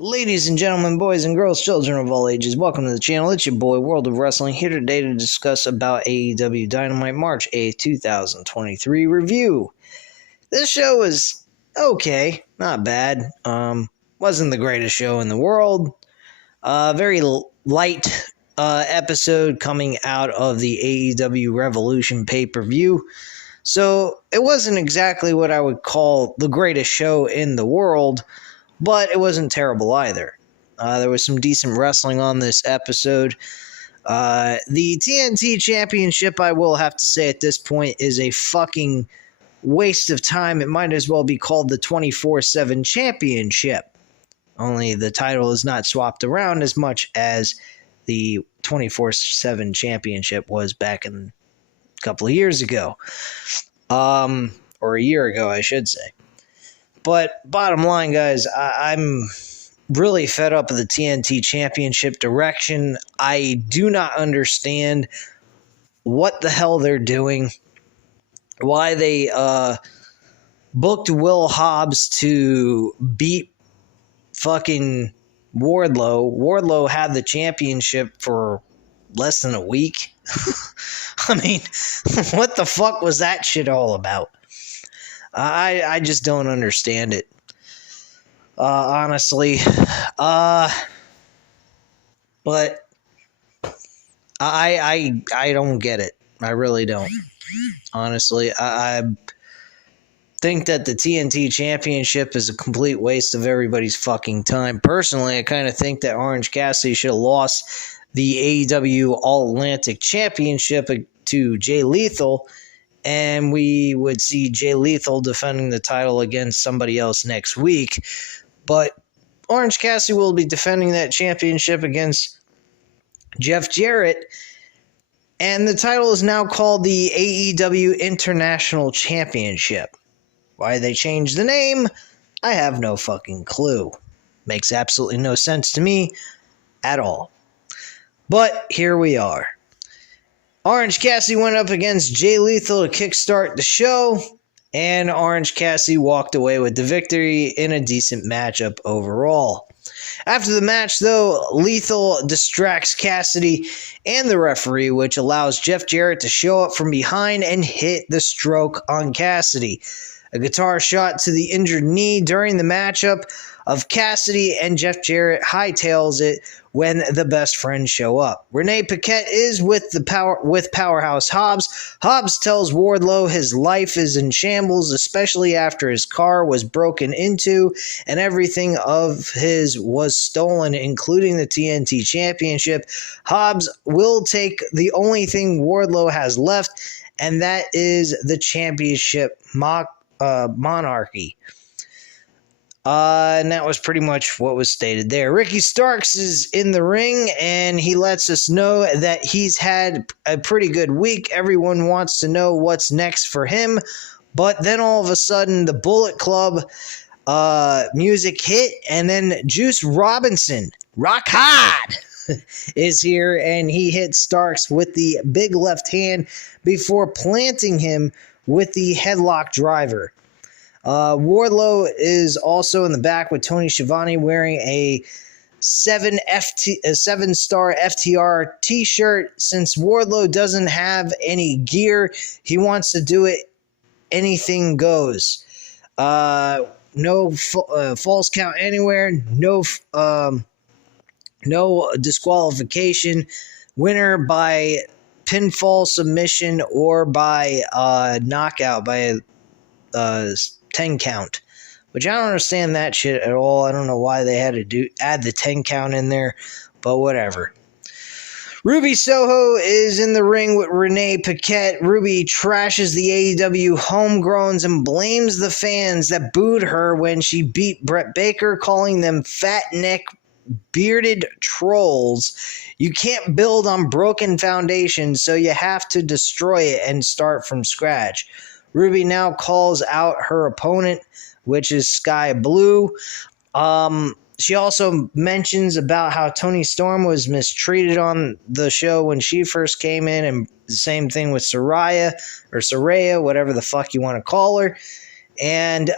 Ladies and gentlemen, boys and girls, children of all ages, welcome to the channel. It's your boy, World of Wrestling, here today to discuss about AEW Dynamite March 8th, 2023 review. This show was okay, not bad. Wasn't the greatest show in the world. Very light episode coming out of the AEW Revolution pay-per-view. So it wasn't exactly what I would call the greatest show in the world, but it wasn't terrible either. There was some decent wrestling on this episode. The TNT Championship, I will have to say at this point, is a fucking waste of time. It might as well be called the 24/7 Championship. Only the title is not swapped around as much as the 24/7 Championship was back in a couple of years ago. Or a year ago, I should say. But bottom line, guys, I'm really fed up with the TNT Championship direction. I do not understand what the hell they're doing, why they booked Will Hobbs to beat fucking Wardlow. Wardlow had the championship for less than a week. I mean, what the fuck was that shit all about? I just don't understand it. Honestly. But I don't get it. I really don't. Honestly, I think that the TNT Championship is a complete waste of everybody's fucking time. Personally, I kind of think that Orange Cassidy should have lost the AEW All-Atlantic Championship to Jay Lethal, and we would see Jay Lethal defending the title against somebody else next week. But Orange Cassidy will be defending that championship against Jeff Jarrett, and the title is now called the AEW International Championship. Why they changed the name, I have no fucking clue. Makes absolutely no sense to me at all. But here we are. Orange Cassidy went up against Jay Lethal to kickstart the show, and Orange Cassidy walked away with the victory in a decent matchup overall. After the match, though, Lethal distracts Cassidy and the referee, which allows Jeff Jarrett to show up from behind and hit the stroke on Cassidy. A guitar shot to the injured knee during the matchup of Cassidy, and Jeff Jarrett hightails it when the best friends show up. Renee Paquette is with Powerhouse Hobbs. Hobbs tells Wardlow his life is in shambles, especially after his car was broken into and everything of his was stolen, including the TNT Championship. Hobbs will take the only thing Wardlow has left, and that is the championship monarchy. And that was pretty much what was stated there. Ricky Starks is in the ring, and he lets us know that he's had a pretty good week. Everyone wants to know what's next for him. But then all of a sudden, the Bullet Club music hit, and then Juice Robinson, Rock Hard, is here, and he hits Starks with the big left hand before planting him with the headlock driver. Wardlow is also in the back with Tony Schiavone wearing a 7-star FTR t-shirt. Since Wardlow doesn't have any gear, he wants to do it anything goes. No false count anywhere, no disqualification, winner by pinfall submission or by knockout by a 10 count, which I don't understand that shit at all. I don't know why they had to add the 10 count in there, but whatever. Ruby Soho is in the ring with Renee Paquette. Ruby trashes the AEW homegrowns and blames the fans that booed her when she beat Brett Baker, calling them fat neck bearded trolls. You can't build on broken foundations, so you have to destroy it and start from scratch. Ruby now calls out her opponent, which is Sky Blue. She also mentions about how Toni Storm was mistreated on the show when she first came in, and the same thing with Saraya, whatever the fuck you want to call her. And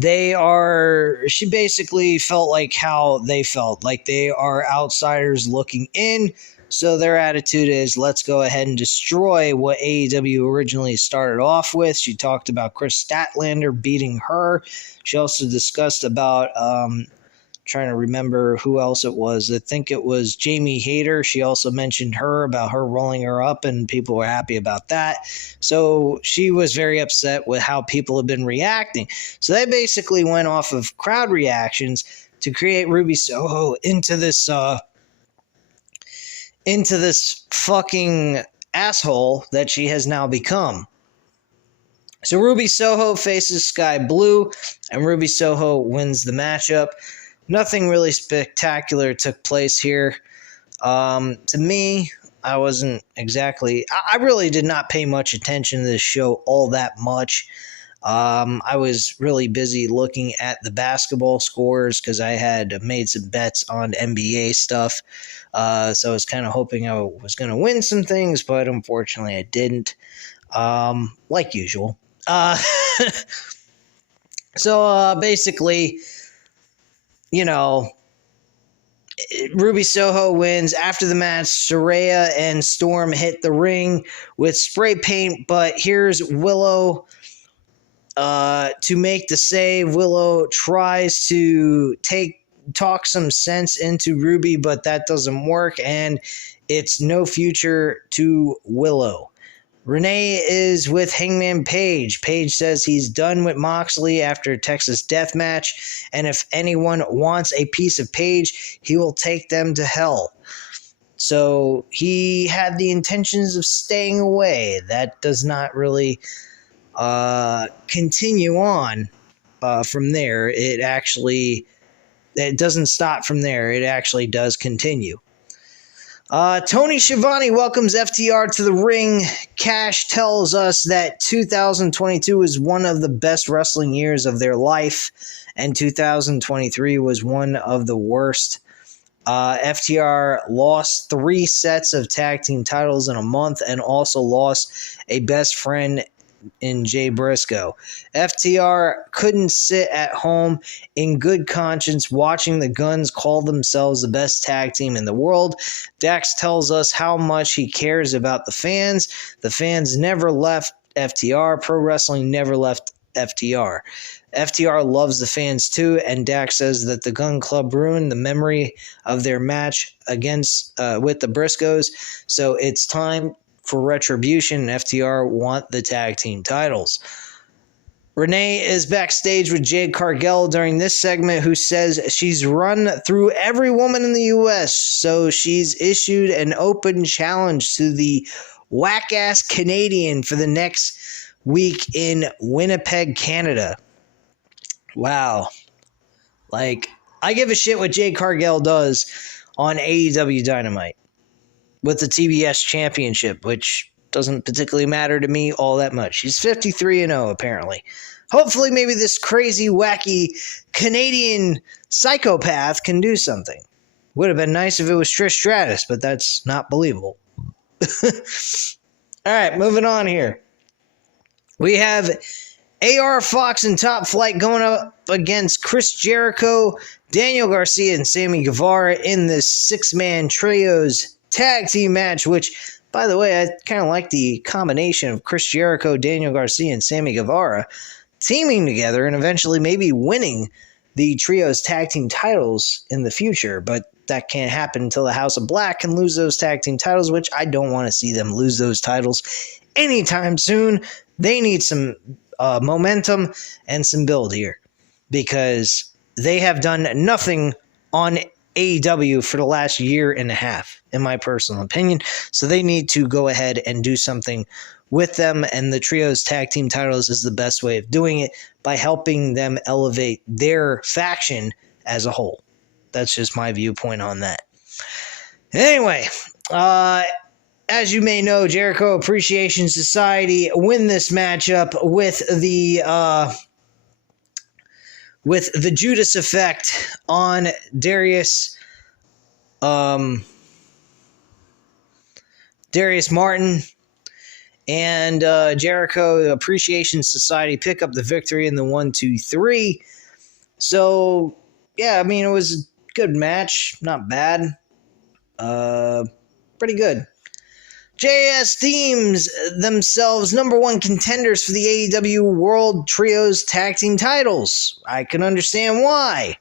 she basically felt like how they felt, like they are outsiders looking in. So their attitude is, let's go ahead and destroy what AEW originally started off with. She talked about Chris Statlander beating her. She also discussed about, trying to remember who else it was. I think it was Jamie Hayter. She also mentioned her, about her rolling her up, and people were happy about that. So she was very upset with how people have been reacting. So they basically went off of crowd reactions to create Ruby Soho into this fucking asshole that she has now become. So Ruby Soho faces Sky Blue, and Ruby Soho wins the matchup. Nothing really spectacular took place here. To me, I wasn't exactly... I really did not pay much attention to this show all that much. I was really busy looking at the basketball scores because I had made some bets on NBA stuff. So I was kind of hoping I was going to win some things, but unfortunately I didn't. Like usual. So basically, you know, Ruby Soho wins. After the match, Saraya and Storm hit the ring with spray paint, but here's Willow to make the save. Willow tries to talk some sense into Ruby, but that doesn't work, and it's no future to Willow. Renee is with Hangman Page. Page says he's done with Moxley after Texas Death Match, and if anyone wants a piece of Page, he will take them to hell. So he had the intentions of staying away. That does not really continue on from there. It doesn't stop from there. It actually does continue. Tony Schiavone welcomes FTR to the ring. Cash tells us that 2022 was one of the best wrestling years of their life, and 2023 was one of the worst. FTR lost 3 sets of tag team titles in a month, and also lost a best friend in Jay Briscoe. FTR couldn't sit at home in good conscience watching the Guns call themselves the best tag team in the world. Dax tells us how much he cares about the fans. The fans never left FTR. Pro wrestling never left FTR. FTR loves the fans too, and Dax says that the Gun Club ruined the memory of their match against with the Briscoes, so it's time for retribution. FTR want the tag team titles. Renee is backstage with Jade Cargill during this segment, who says she's run through every woman in the U.S., so she's issued an open challenge to the whack-ass Canadian for the next week in Winnipeg, Canada. Wow. Like, I give a shit what Jade Cargill does on AEW Dynamite with the TBS Championship, which doesn't particularly matter to me all that much. She's 53-0, apparently. Hopefully, maybe this crazy, wacky Canadian psychopath can do something. Would have been nice if it was Trish Stratus, but that's not believable. All right, moving on here. We have AR Fox and Top Flight going up against Chris Jericho, Daniel Garcia, and Sammy Guevara in this 6-man trios tag team match, which, by the way, I kind of like the combination of Chris Jericho, Daniel Garcia, and Sammy Guevara teaming together and eventually maybe winning the trios tag team titles in the future, but that can't happen until the House of Black can lose those tag team titles, which I don't want to see them lose those titles anytime soon. They need some momentum and some build here, because they have done nothing on AEW for the last year and a half, in my personal opinion. So they need to go ahead and do something with them, and the trios tag team titles is the best way of doing it, by helping them elevate their faction as a whole. That's just my viewpoint on that. Anyway, as you may know, Jericho Appreciation Society win this matchup with the Judas Effect on Darius Martin and Jericho Appreciation Society pick up the victory in the 1, 2, 3. So, yeah, I mean, it was a good match. Not bad. Pretty good. JAS deems themselves #1 contenders for the AEW World Trios Tag Team titles. I can understand why.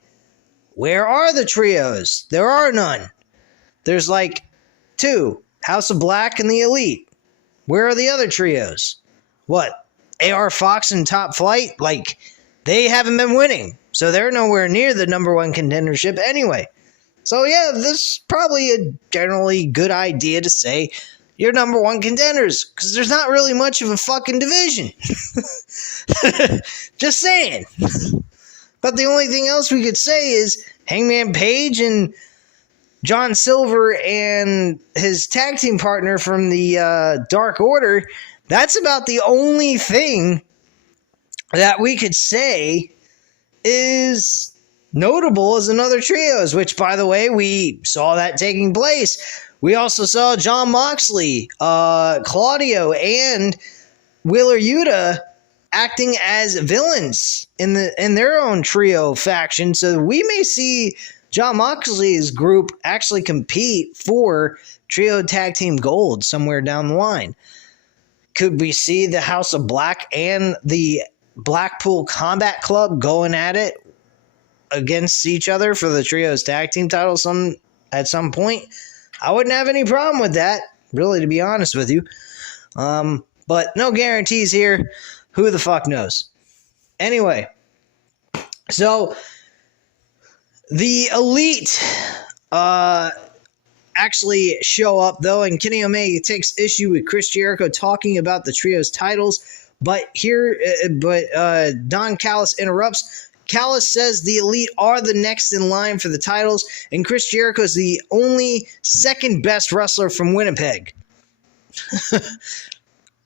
Where are the trios? There are none. There's like 2, House of Black and the Elite. Where are the other trios? What? AR Fox and Top Flight? Like, they haven't been winning, so they're nowhere near the #1 contendership anyway. So yeah, this is probably a generally good idea to say you're #1 contenders, because there's not really much of a fucking division. Just saying. But the only thing else we could say is Hangman Page and John Silver and his tag team partner from the Dark Order, that's about the only thing that we could say is notable as another trios, which, by the way, we saw that taking place. We also saw Jon Moxley, Claudio, and Wheeler Yuta acting as villains in their own trio faction. So we may see Jon Moxley's group actually compete for Trio Tag Team Gold somewhere down the line. Could we see the House of Black and the Blackpool Combat Club going at it against each other for the Trios Tag Team titles at some point? I wouldn't have any problem with that, really, to be honest with you. But no guarantees here. Who the fuck knows? Anyway, so the Elite actually show up, though, and Kenny Omega takes issue with Chris Jericho talking about the Trios titles. But Don Callis interrupts. Callis says the Elite are the next in line for the titles, and Chris Jericho is the only second best wrestler from Winnipeg.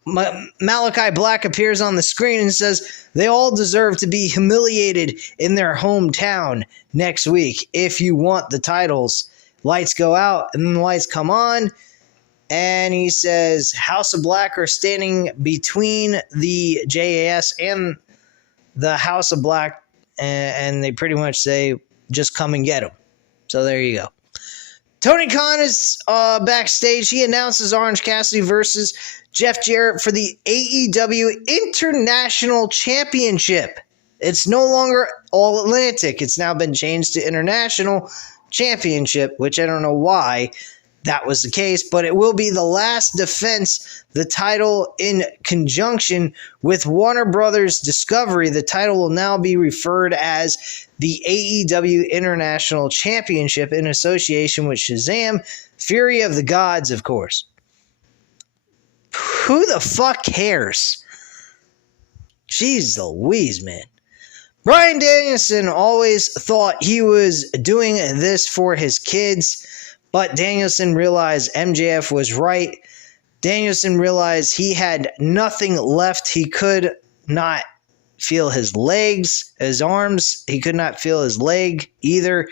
Malachi Black appears on the screen and says they all deserve to be humiliated in their hometown next week. If you want the titles, lights go out and then the lights come on. And he says House of Black are standing between the JAS and the House of Black, and they pretty much say, just come and get them. So there you go. Tony Khan is backstage. He announces Orange Cassidy versus Jeff Jarrett for the AEW International Championship. It's no longer All Atlantic. It's now been changed to International Championship, which I don't know why that was the case, but it will be the last defense the title in conjunction with Warner Brothers Discovery. The title will now be referred as the AEW International Championship in association with Shazam, Fury of the Gods, of course. Who the fuck cares? Jeez Louise, man. Bryan Danielson always thought he was doing this for his kids, but Danielson realized MJF was right. Danielson realized he had nothing left. He could not feel his legs, his arms. He could not feel his leg either.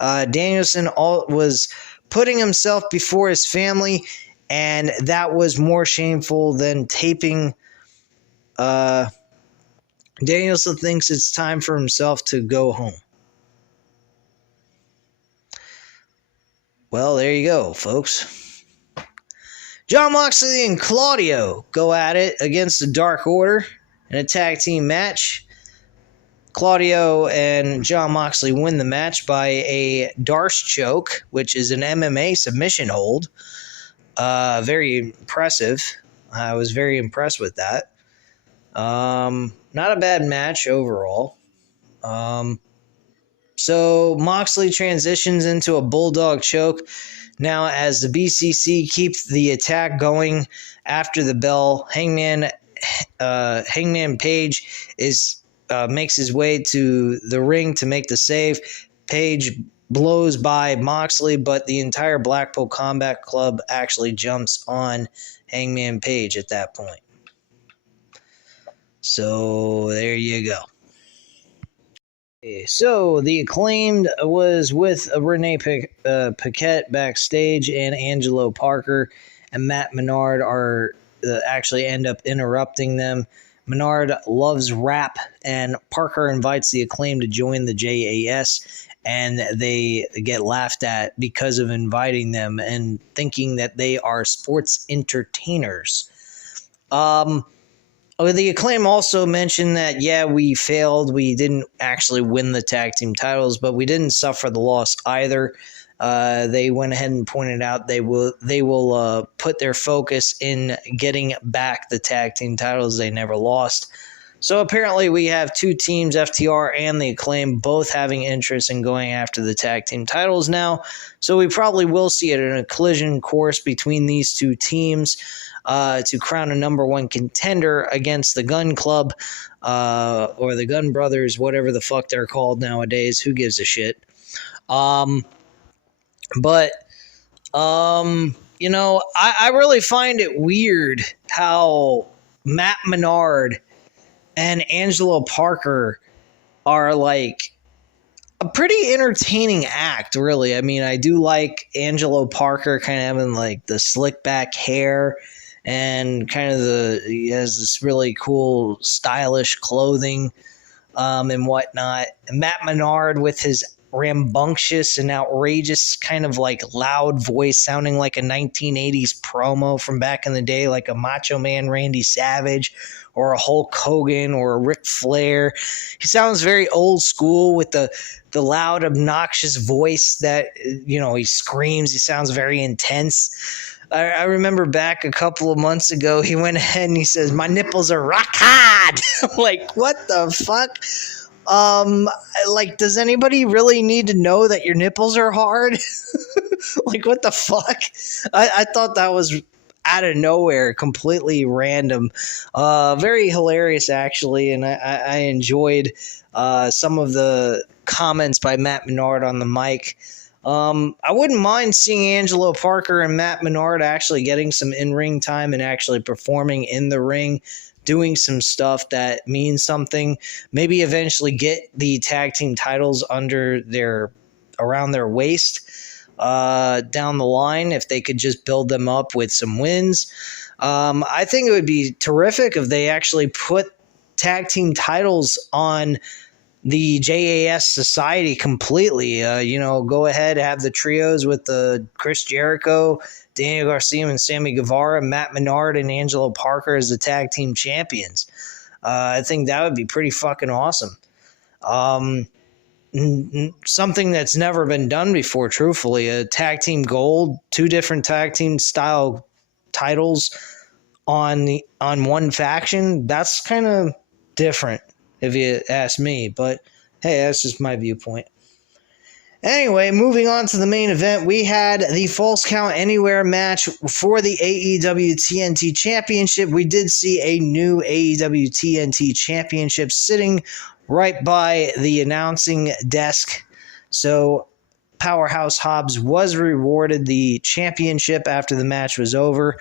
Danielson was putting himself before his family, and that was more shameful than taping. Danielson thinks it's time for himself to go home. Well, there you go, folks. Jon Moxley and Claudio go at it against the Dark Order in a tag team match. Claudio and Jon Moxley win the match by a Darce choke, which is an MMA submission hold. Very impressive. I was very impressed with that. Not a bad match overall. So Moxley transitions into a bulldog choke now as the BCC keep the attack going after the bell. Hangman Page makes his way to the ring to make the save. Page blows by Moxley, but the entire Blackpool Combat Club actually jumps on Hangman Page at that point. So there you go. So the Acclaimed was with Renee Paquette backstage, and Angelo Parker and Matt Menard are actually end up interrupting them. Menard loves rap, and Parker invites the Acclaim to join the JAS, and they get laughed at because of inviting them and thinking that they are sports entertainers. The Acclaim also mentioned that, yeah, we failed. We didn't actually win the tag team titles, but we didn't suffer the loss either. They went ahead and pointed out they will put their focus in getting back the tag team titles they never lost. So apparently we have two teams, FTR and the Acclaim, both having interest in going after the tag team titles now. So we probably will see it in a collision course between these two teams to crown a number one contender against the Gun Club or the Gun Brothers, whatever the fuck they're called nowadays. Who gives a shit? I really find it weird how Matt Menard and Angelo Parker are like a pretty entertaining act, really. I mean, I do like Angelo Parker kind of having like the slick back hair and kind of he has this really cool stylish clothing and whatnot. And Matt Menard with his rambunctious and outrageous kind of like loud voice sounding like a 1980s promo from back in the day, like a Macho Man Randy Savage or a Hulk Hogan or a Ric Flair. He sounds very old school with the loud, obnoxious voice that, he screams. He sounds very intense. I remember back a couple of months ago, he went ahead and he says, "My nipples are rock hard." Like, what the fuck? Does anybody really need to know that your nipples are hard? Like, what the fuck? I thought that was out of nowhere, completely random. Very hilarious, actually, and I enjoyed some of the comments by Matt Menard on the mic. I wouldn't mind seeing Angelo Parker and Matt Menard actually getting some in-ring time and actually performing in the ring, doing some stuff that means something. Maybe eventually get the tag team titles around their waist down the line if they could just build them up with some wins. I think it would be terrific if they actually put tag team titles on the JAS society completely. Go ahead, have the trios with the Chris Jericho, Daniel Garcia and Sammy Guevara, Matt Menard and Angelo Parker as the tag team champions. I think that would be pretty fucking awesome. Something that's never been done before, truthfully. A tag team gold, two different tag team style titles on one faction. That's kind of different, if you ask me, but hey, that's just my viewpoint. Anyway, moving on to the main event, we had the Falls Count Anywhere match for the AEW TNT Championship. We did see a new AEW TNT Championship sitting right by the announcing desk. So Powerhouse Hobbs was rewarded the championship after the match was over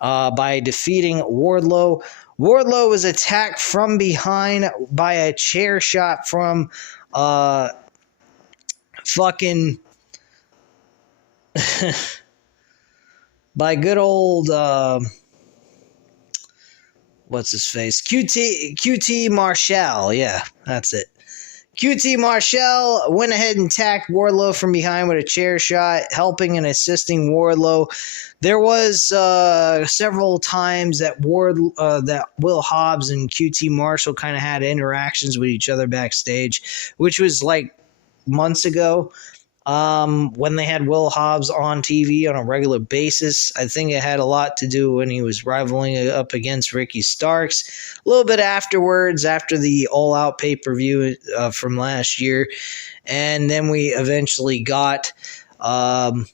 by defeating Wardlow. Wardlow was attacked from behind by a chair shot from by good old what's his face? QT Marshall. Yeah, that's it. QT Marshall went ahead and attacked Wardlow from behind with a chair shot, helping and assisting Wardlow. There was several times that that Will Hobbs and QT Marshall kind of had interactions with each other backstage, which was like months ago when they had Will Hobbs on TV on a regular basis. I think it had a lot to do when he was rivaling up against Ricky Starks. A little bit afterwards, after the All Out pay-per-view from last year. And then we eventually got the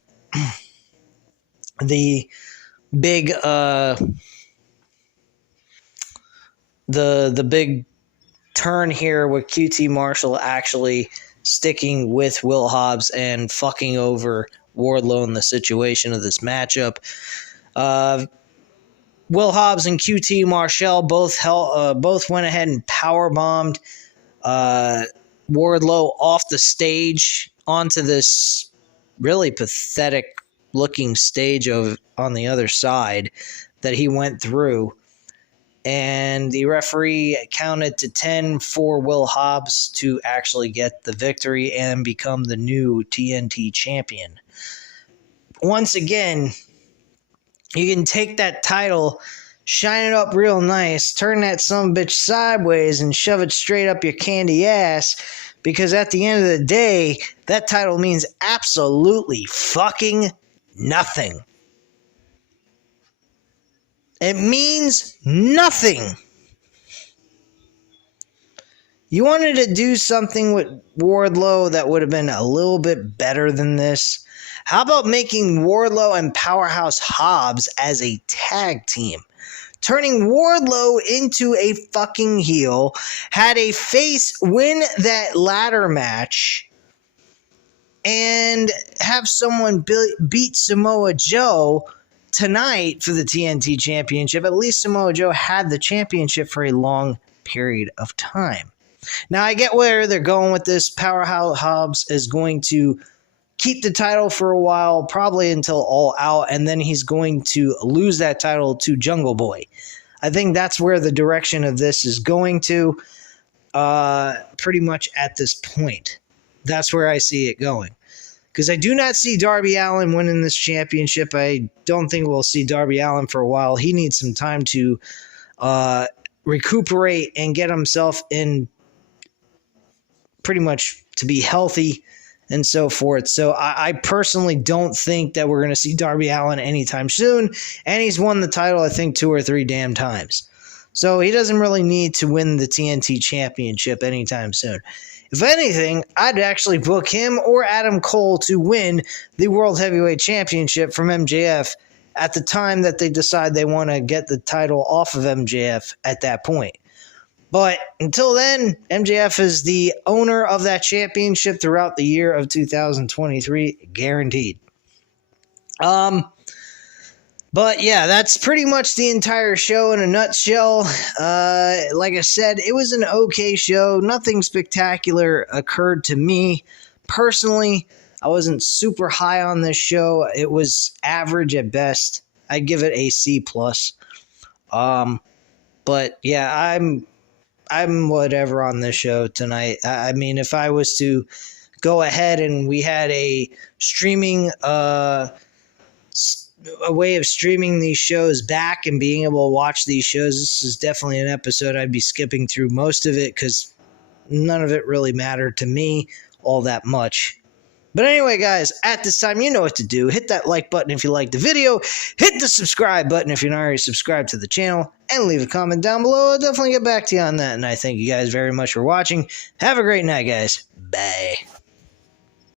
big the big turn here with QT Marshall actually sticking with Will Hobbs and fucking over Wardlow in the situation of this matchup. Will Hobbs and QT Marshall both went ahead and powerbombed Wardlow off the stage onto this really pathetic looking stage on the other side that he went through. And the referee counted to 10 for Will Hobbs to actually get the victory and become the new TNT champion. Once again, you can take that title, shine it up real nice, turn that sumbitch sideways, and shove it straight up your candy ass, because at the end of the day, that title means absolutely fucking nothing. It means nothing. You wanted to do something with Wardlow that would have been a little bit better than this. How about making Wardlow and Powerhouse Hobbs as a tag team? Turning Wardlow into a fucking heel, had a face win that ladder match, and have someone beat Samoa Joe tonight for the TNT Championship. At least Samoa Joe had the championship for a long period of time. Now, I get where they're going with this. Powerhouse Hobbs is going to keep the title for a while, probably until All Out, and then he's going to lose that title to Jungle Boy. I think that's where the direction of this is going to, pretty much at this point. That's where I see it going. Because I do not see Darby Allin winning this championship. I don't think we'll see Darby Allin for a while. He needs some time to recuperate and get himself in pretty much to be healthy and so forth. So I personally don't think that we're going to see Darby Allin anytime soon. And he's won the title, I think, 2 or 3 damn times. So he doesn't really need to win the TNT Championship anytime soon. If anything, I'd actually book him or Adam Cole to win the World Heavyweight Championship from MJF at the time that they decide they want to get the title off of MJF at that point. But until then, MJF is the owner of that championship throughout the year of 2023, guaranteed. But yeah, that's pretty much the entire show in a nutshell. Like I said, it was an okay show. Nothing spectacular occurred to me. Personally, I wasn't super high on this show. It was average at best. I'd give it a C+. But yeah, I'm whatever on this show tonight. I mean, if I was to go ahead and we had a streaming a way of streaming these shows back and being able to watch these shows, this is definitely an episode I'd be skipping through most of it because none of it really mattered to me all that much. But anyway, guys, at this time, you know what to do. Hit that like button if you liked the video. Hit the subscribe button if you're not already subscribed to the channel. And leave a comment down below. I'll definitely get back to you on that. And I thank you guys very much for watching. Have a great night, guys. Bye.